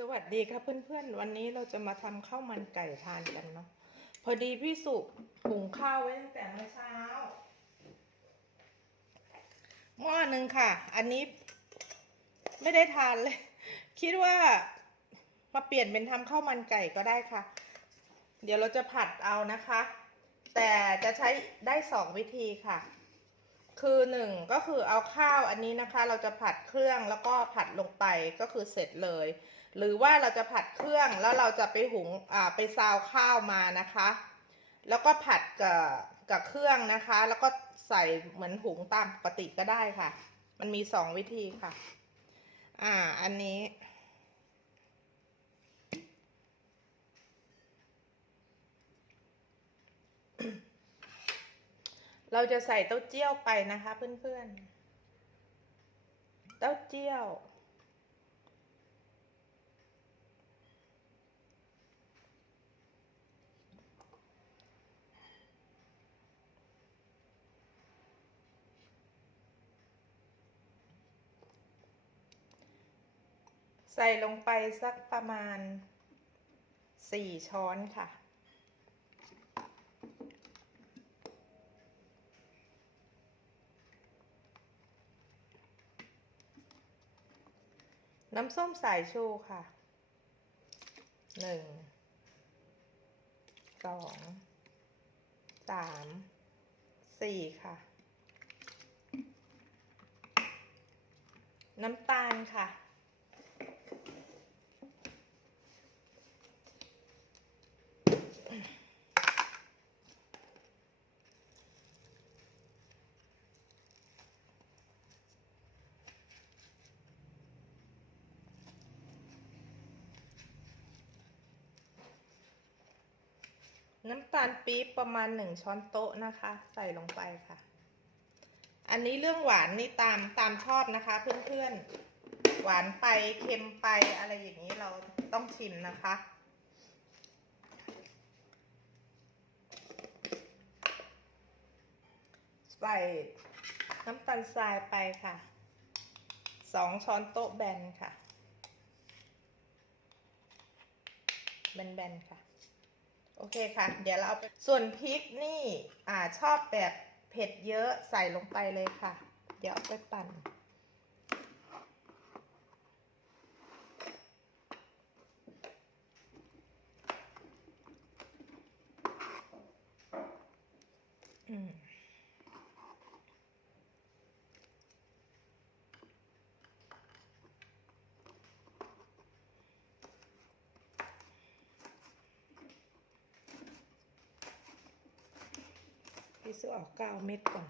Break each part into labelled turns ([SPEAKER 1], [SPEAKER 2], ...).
[SPEAKER 1] สวัสดีครับเพื่อนๆ วันนี้เราจะมาทำข้าวมันไก่ทานกันเนาะพอดีพี่สุหุงข้าวไว้ตั้งแต่เมื่อเช้า หม้อหนึ่งค่ะ อันนี้ไม่ได้ทานเลย คิดว่ามาเปลี่ยนเป็นทำข้าวมันไก่ก็ได้ค่ะ เดี๋ยวเราจะผัดเอานะคะ แต่จะใช้ได้สองวิธีค่ะ คือหนึ่งก็คือเอาข้าวอันนี้นะคะ เราจะผัดเครื่องแล้วก็ผัดลงไปก็คือเสร็จเลย หรือว่าเราจะผัดเครื่องแล้วเราจะไปหุงอ่าไปซาวข้าวมานะคะ แล้วก็ผัดกับกับเครื่องนะคะ แล้วก็ใส่เหมือนหุงตามปกติก็ได้ค่ะ มันมีสองวิธีค่ะ อ่า อันนี้ เราจะใส่เต้าเจี้ยวไปนะคะ เพื่อนๆ เต้าเจี้ยว ใส่ลงไปสักประมาณสี่ช้อนค่ะ น้ำส้มสายชูค่ะ หนึ่ง สอง สาม สี่ค่ะ น้ำตาลค่ะ น้ำตาลปี๊บประมาณหนึ่งช้อนโต๊ะนะคะ ใส่ลงไปค่ะ อันนี้เรื่องหวานนี่ตามตามชอบนะคะ เพื่อนๆ หวานไปเค็มไปอะไรอย่างนี้เราต้องชิมนะคะ ใส่น้ำตาลทรายไปค่ะสองช้อนโต๊ะแบนค่ะ แบนๆค่ะ โอเคค่ะ เดี๋ยวเราเอาไปส่วนพริกนี่อ่าชอบแบบเผ็ดเยอะใส่ลงไปเลยค่ะ เดี๋ยวเอาไปปั่น อืม พี่ซื้อออกเก้าเม็ดก่อน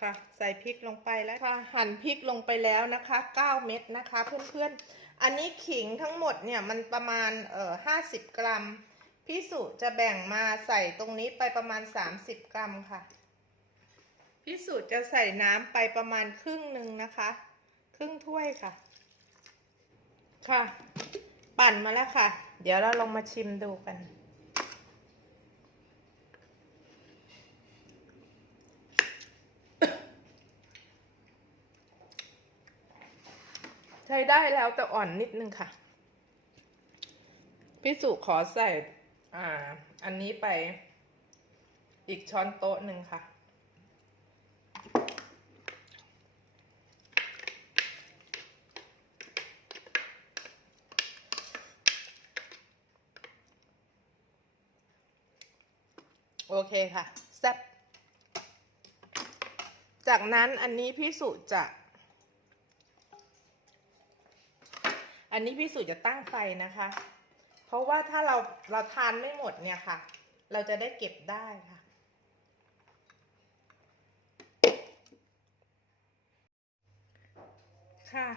[SPEAKER 1] ค่ะใส่พริกลงไปแล้วค่ะหั่นพริกลงไปแล้วนะคะ 9 เม็ดนะคะ เพื่อนๆ อันนี้ขิงทั้งหมดเนี่ยมันประมาณเอ่อ50กรัม พี่สุจะแบ่งมาใส่ตรงนี้ไปประมาณ 30 กรัมค่ะ พี่สุจะใส่น้ำไปประมาณครึ่งหนึ่งนะคะ รึ่งถ้วยค่ะ ค่ะ ปั่นมาแล้วค่ะ เดี๋ยวเราลองมาชิมดูกัน ใช้ได้แล้วแต่อ่อนนิดนึงค่ะ พี่สุขอใส่ อ่า อันนี้ไป อีกช้อนโต๊ะหนึ่งค่ะ โอเคค่ะ แซ่บ จากนั้นอันนี้พี่สุจะ อันนี้พี่สุจะตั้งไฟนะคะ เพราะว่าถ้าเราเราทานไม่หมดเนี่ยค่ะ เราจะได้เก็บได้ค่ะ ค่ะ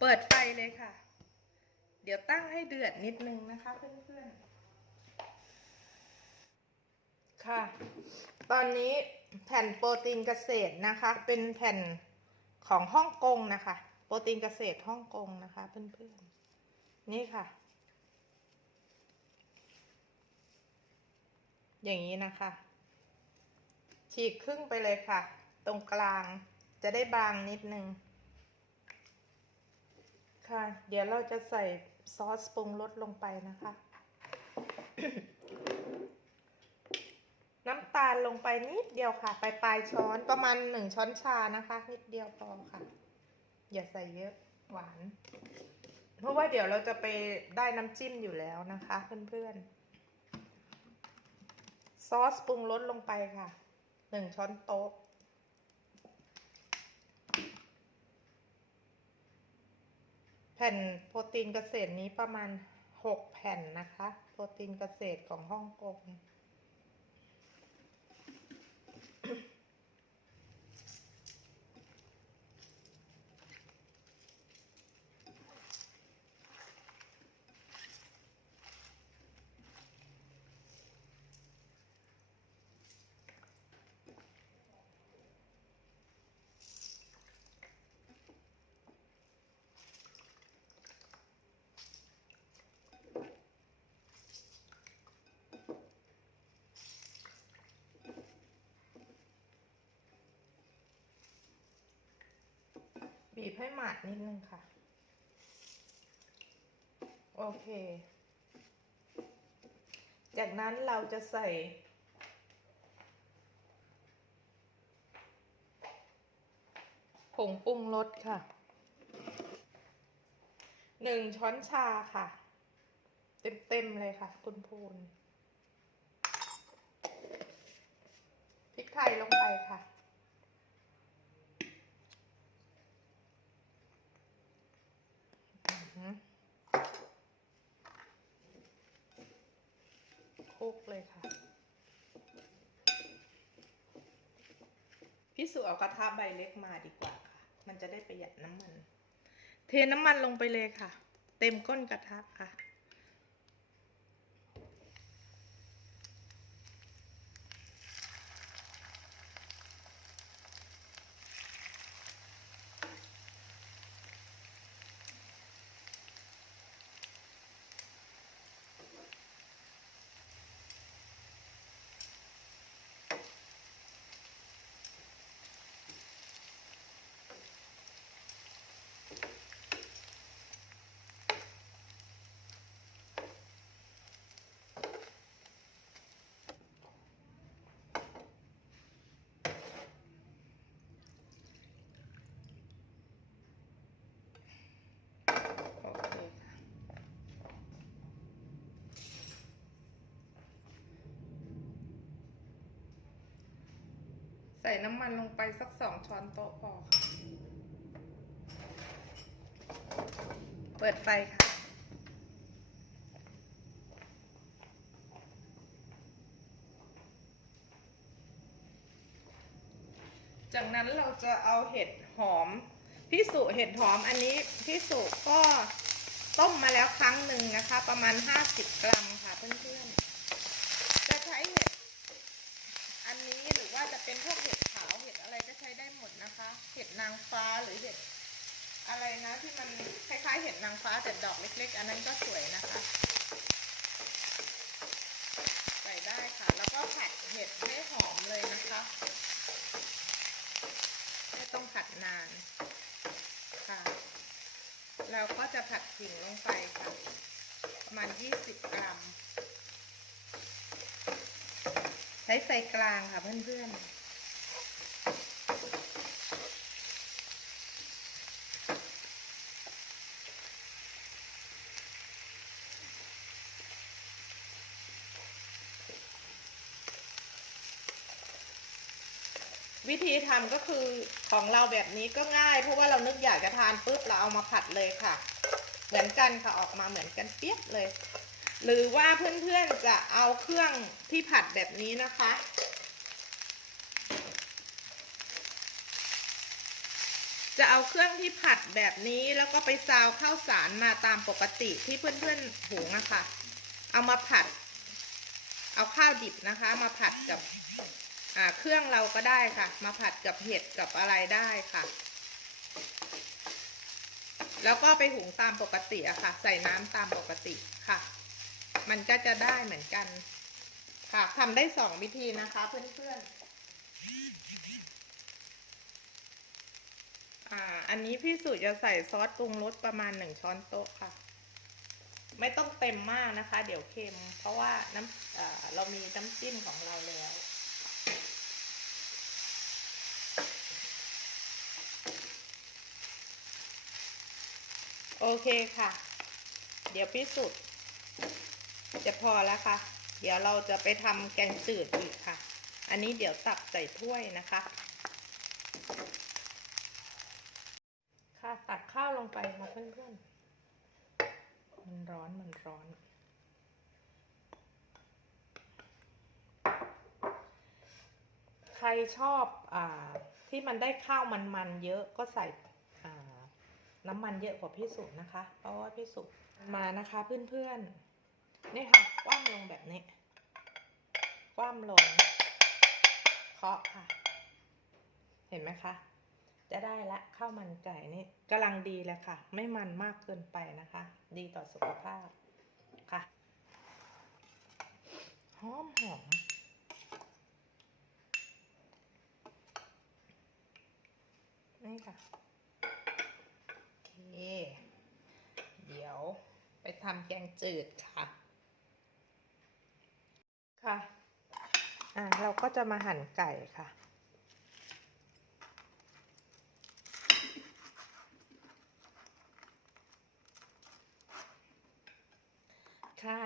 [SPEAKER 1] เปิดไฟเลยค่ะ เดี๋ยวตั้งให้เดือดนิดนึงนะคะเพื่อนๆ ค่ะ ตอนนี้แผ่นโปรตีนเกษตรนะคะ เป็นแผ่นของฮ่องกงนะคะ โปรตีนเกษตรฮ่องกงนะคะเพื่อนๆ นี่ค่ะ อย่างนี้นะคะ ฉีกครึ่งไปเลยค่ะ ตรงกลางจะได้บางนิดนึง ค่ะ เดี๋ยวเราจะใส่ซอสปรุงรสลงไปนะคะ น้ำตาลลงไปนิดเดียวค่ะ ปลายปลายช้อนประมาณหนึ่งช้อนชานะคะ นิดเดียวพอค่ะ อย่าใส่เยอะหวาน เพราะว่าเดี๋ยวเราจะไปได้น้ำจิ้มอยู่แล้วนะคะ เพื่อนๆ ซอสปรุงรสลงไปค่ะหนึ่งช้อนโต๊ะแผ่นโปรตีนเกษตรนี้ประมาณหกแผ่นนะคะ โปรตีนเกษตรของฮ่องกง บีบให้หมาดนิดนึงค่ะ โอเค จากนั้นเราจะใส่ ผงปรุงรสค่ะ หนึ่งช้อนชาค่ะ เต็มๆเลยค่ะ คุณพูนพริกไทยลงไปค่ะ อือหือ คุกเลยค่ะ พี่สุเอากระทะใบเล็กมาดีกว่าค่ะ มันจะได้ประหยัดน้ำมัน เทน้ำมันลงไปเลยค่ะ เต็มก้นกระทะค่ะ ส่น้ำมันลงไปสักสองช้อนโต๊ะพอค่ะ เปิดไฟค่ะ จากนั้นเราจะเอาเห็ดหอมพี่สุเห็ดหอมอันนี้พี่สุก็ต้มมาแล้วครั้งหนึ่งนะคะ ประมาณ 50 กรัมค่ะเพื่อนๆ จะใช้เห็ด อันนี้หรือว่าจะเป็นพวกเห็ดขาวเห็ดอะไรก็ใช้ได้หมดนะคะ เห็ดนางฟ้าหรือเห็ดอะไรนะที่มันคล้ายๆเห็ดนางฟ้าแต่ดอกเล็ก ๆ อันนั้นก็สวยนะคะ ใส่ได้ค่ะ แล้วก็ผัดเห็ดให้หอมเลยนะคะไม่ต้องผัดนานค่ะเราก็จะผัดขิงลงไปค่ะประมาณ 20 กรัม ใช้ไฟกลางค่ะเพื่อนๆ วิธีทำก็คือของเราแบบนี้ก็ง่าย เพราะว่าเรานึกอยากจะทานปุ๊บเราเอามาผัดเลยค่ะ เหมือนกันค่ะออกมาเหมือนกันเปียบเลย หรือว่าเพื่อนๆจะเอาเครื่องที่ผัดแบบนี้นะคะ จะเอาเครื่องที่ผัดแบบนี้แล้วก็ไปซาวข้าวสารมาตามปกติที่เพื่อนๆหุงอะคะเอามาผัด เอาข้าวดิบนะคะ มาผัดกับ เครื่องเราก็ได้ค่ะ มาผัดกับเห็ดกับอะไรได้ค่ะ แล้วก็ไปหุงตามปกติอะค่ะ ใส่น้ำตามปกติค่ะ มันก็จะได้เหมือนกัน ค่ะทำได้สองวิธีนะคะ เพื่อนๆอ่า อันนี้พี่สุจะใส่ซอสปรุงรสประมาณหนึ่งช้อนโต๊ะค่ะไม่ต้องเต็มมากนะคะ เดี๋ยวเค็ม เพราะว่าน้ำเเรามีน้ำจิ้มของเราแล้ว เคค่ะ เดี๋ยวพี่สุจะพอแล้วค่ะ เดี๋ยวเราจะไปทำแกงจืดอีกค่ะ อันนี้เดี๋ยวตักใส่ถ้วยนะคะ ค่ะตักข้าวลงไปค่ะเพื่อนๆ มันร้อนมันร้อน ใครชอบอ่าที่มันได้ข้าวมันๆเยอะก็ใส่ น้ำมันเยอะกว่าพี่สุนะคะ เพราะว่าพี่สุมานะคะเพื่อนๆนี่ค่ะคว่ำลงแบบนี้คว่ำลงเคาะค่ะ เห็นไหมคะ จะได้ละข้าวมันไก่นี่กำลังดีเลยค่ะ ไม่มันมากเกินไปนะคะ ดีต่อสุขภาพค่ะหอมหอมนี่ค่ะ เคเดี๋ยวไปทำแกงจืดค่ะ ค่ะ อ่าเราก็จะมาหั่นไก่ค่ะ ค่ะ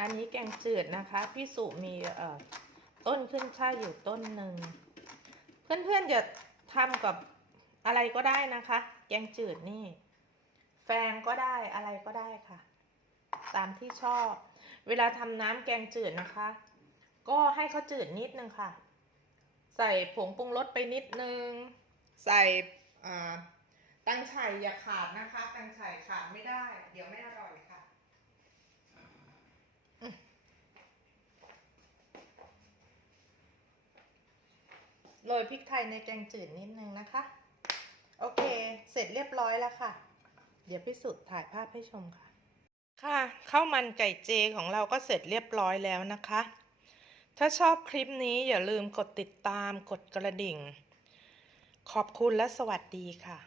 [SPEAKER 1] อันนี้แกงจืดนะคะ พี่สุมีเอ่อต้นขึ้นช่ายอยู่ต้นหนึ่ง เพื่อนๆจะทำกับ อะไรก็ได้นะคะ แกงจืดนี่ แฟงก็ได้อะไรก็ได้ค่ะ ตามที่ชอบ เวลาทำน้ำแกงจืดนะคะ ก็ให้เขาจืดนิดนึงค่ะ ใส่ผงปรุงรสไปนิดนึง ใส่ตังไช่อย่าขาดนะคะ ตังไช่ขาดไม่ได้ เดี๋ยวไม่อร่อยค่ะโรยพริกไทยในแกงจืดนิดนึงนะคะ โอเค เสร็จเรียบร้อยแล้วค่ะ เดี๋ยวพิสูจน์ถ่ายภาพให้ชมค่ะ ค่ะข้าวมันไก่เจของเราก็เสร็จเรียบร้อยแล้วนะคะ ถ้าชอบคลิปนี้อย่าลืมกดติดตามกดกระดิ่ง ขอบคุณและสวัสดีค่ะ